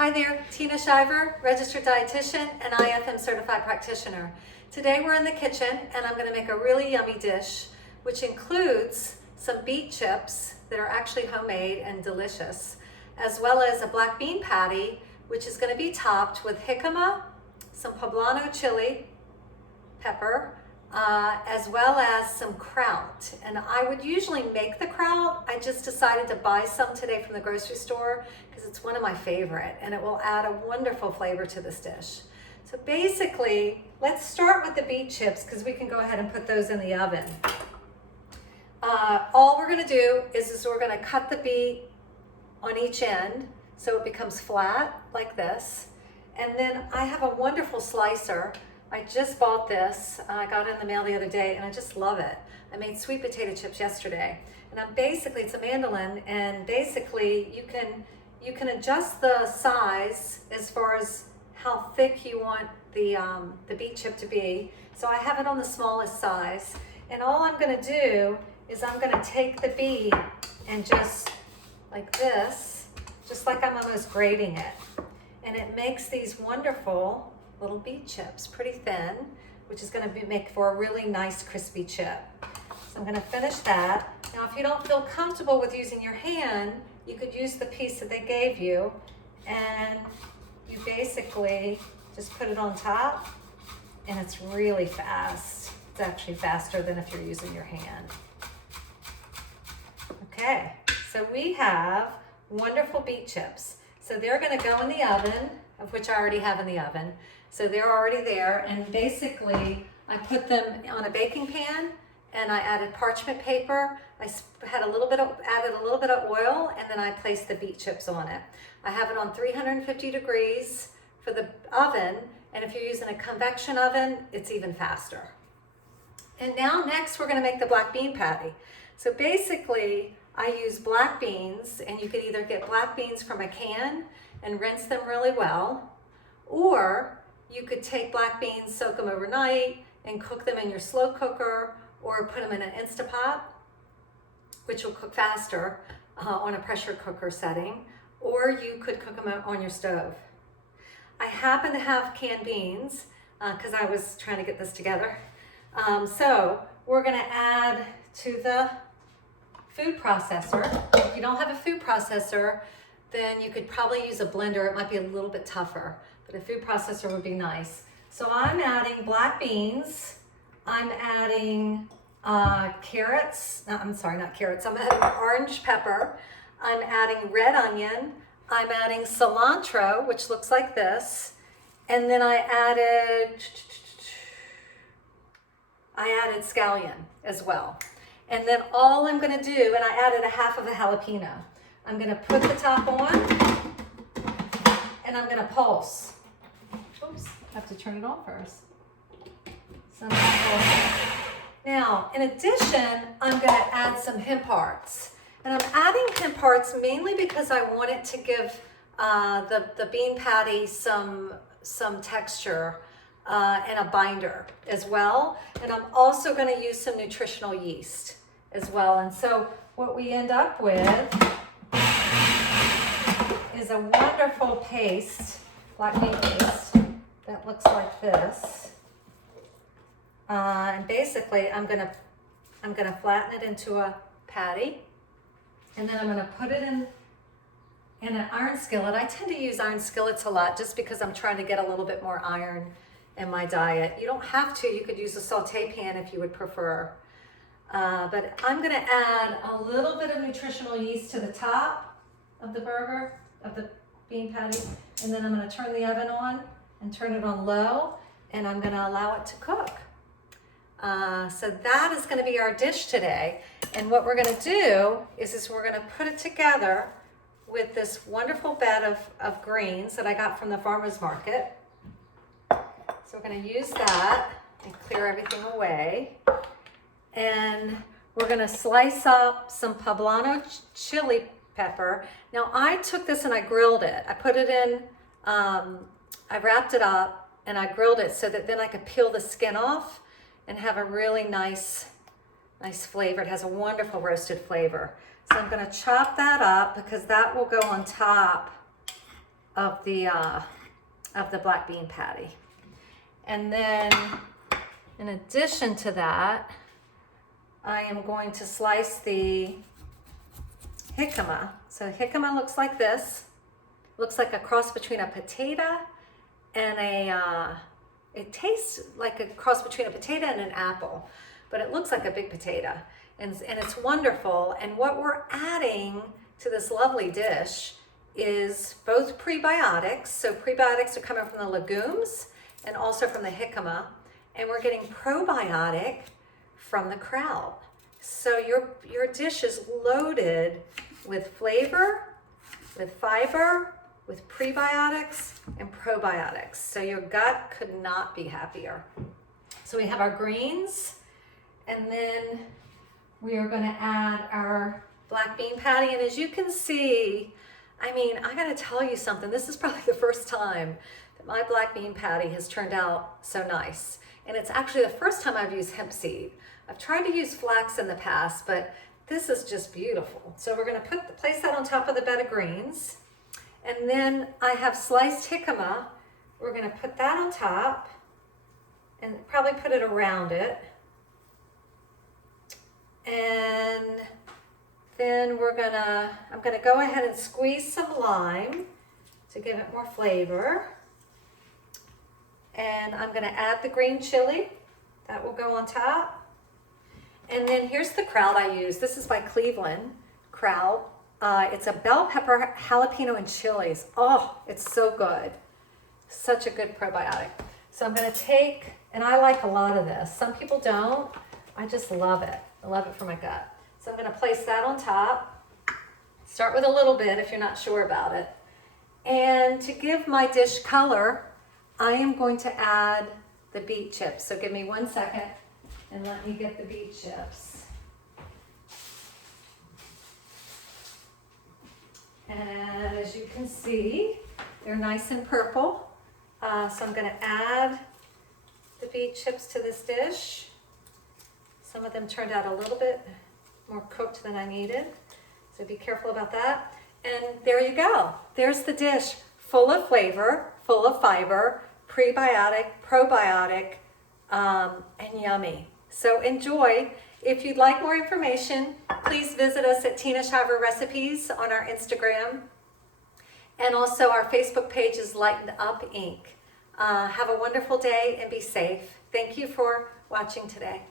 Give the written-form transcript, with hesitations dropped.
Hi there, Tina Shiver, registered dietitian and IFM certified practitioner. Today we're in the kitchen and I'm going to make a really yummy dish which includes some beet chips that are actually homemade and delicious, as well as a black bean patty which is going to be topped with jicama, some poblano chili pepper, as well as some kraut. And I would usually make the kraut. I just decided to buy some today from the grocery store because it's one of my favorite and it will add a wonderful flavor to this dish. So basically, let's start with the beet chips because we can go ahead and put those in the oven. All we're gonna do is we're gonna cut the beet on each end so it becomes flat like this. And then I have a wonderful slicer. I just bought this. I got it in the mail the other day and I just love it. I made sweet potato chips yesterday. And it's a mandolin, and basically you can adjust the size as far as how thick you want the beet chip to be. So I have it on the smallest size. And all I'm gonna do is I'm gonna take the beet and just like this, just like I'm almost grating it. And it makes these wonderful little beet chips, pretty thin, which is going to make for a really nice crispy chip. So I'm going to finish that. Now, if you don't feel comfortable with using your hand, you could use the piece that they gave you, and you basically just put it on top, and it's really fast. It's actually faster than if you're using your hand. Okay, so we have wonderful beet chips. So they're going to go in the oven, of which I already have in the oven. So they're already there, and basically I put them on a baking pan and I added parchment paper. I added a little bit of oil, and then I placed the beet chips on it. I have it on 350 degrees for the oven, and if you're using a convection oven, it's even faster. And now next we're gonna make the black bean patty. So basically I use black beans, and you could either get black beans from a can and rinse them really well, or you could take black beans, soak them overnight, and cook them in your slow cooker, or put them in an Instapot, which will cook faster on a pressure cooker setting, or you could cook them on your stove. I happen to have canned beans because I was trying to get this together. So we're gonna add to the food processor. If you don't have a food processor, then you could probably use a blender. It might be a little bit tougher, but a food processor would be nice. So I'm adding black beans. I'm adding carrots. No, I'm sorry, not carrots. I'm adding orange pepper. I'm adding red onion. I'm adding cilantro, which looks like this. And then I added scallion as well. And then all I'm gonna do, and I added a half of a jalapeno. I'm gonna put the top on, and I'm gonna pulse. Oops, I have to turn it on first. So I'm gonna pulse. Now, in addition, I'm gonna add some hemp hearts. And I'm adding hemp hearts mainly because I want it to give the bean patty some texture and a binder as well. And I'm also gonna use some nutritional yeast as well. And so what we end up with is a wonderful paste, black bean paste, that looks like this. And basically I'm gonna flatten it into a patty, and then I'm gonna put it in an iron skillet. I tend to use iron skillets a lot just because I'm trying to get a little bit more iron in my diet. You don't have to, you could use a saute pan if you would prefer. But I'm gonna add a little bit of nutritional yeast to the top of the burger, of the bean patty, and then I'm gonna turn the oven on and turn it on low, and I'm gonna allow it to cook. So that is gonna be our dish today. And what we're gonna do is we're gonna put it together with this wonderful bed of greens that I got from the farmer's market. So we're gonna use that and clear everything away. And we're gonna slice up some poblano chili pepper. Now I took this and I grilled it. I put it in, I wrapped it up and I grilled it so that then I could peel the skin off and have a really nice flavor. It has a wonderful roasted flavor. So I'm gonna chop that up because that will go on top of the black bean patty. And then in addition to that, I am going to slice the jicama. So jicama looks like this. Looks like a cross between a potato and it tastes like a cross between a potato and an apple, but it looks like a big potato. And it's wonderful. And what we're adding to this lovely dish is both prebiotics. So prebiotics are coming from the legumes and also from the jicama. And we're getting probiotic from the kraut. So your dish is loaded with flavor, with fiber, with prebiotics and probiotics. So your gut could not be happier. So we have our greens, and then we are going to add our black bean patty. And as you can see, I mean, I got to tell you something. This is probably the first time that my black bean patty has turned out so nice. And it's actually the first time I've used hemp seed. I've tried to use flax in the past, but this is just beautiful. So we're going to place that on top of the bed of greens. And then I have sliced jicama. We're going to put that on top and probably put it around it. And then I'm going to go ahead and squeeze some lime to give it more flavor. And I'm going to add the green chili. That will go on top. And then here's the kraut I use. This is by Cleveland kraut. It's a bell pepper, jalapeno, and chilies. Oh, it's so good. Such a good probiotic. So I'm going to take, and I like a lot of this. Some people don't. I just love it. I love it for my gut. So I'm going to place that on top. Start with a little bit if you're not sure about it. And to give my dish color, I am going to add the beet chips. So give me 1 second and let me get the beet chips. And as you can see, they're nice and purple. So I'm going to add the beet chips to this dish. Some of them turned out a little bit more cooked than I needed, so be careful about that. And there you go. There's the dish, full of flavor, full of fiber, prebiotic, probiotic, and yummy. So enjoy. If you'd like more information, please visit us at Tina Shiver Recipes on our Instagram. And also our Facebook page is Lighten Up Inc. Have a wonderful day and be safe. Thank you for watching today.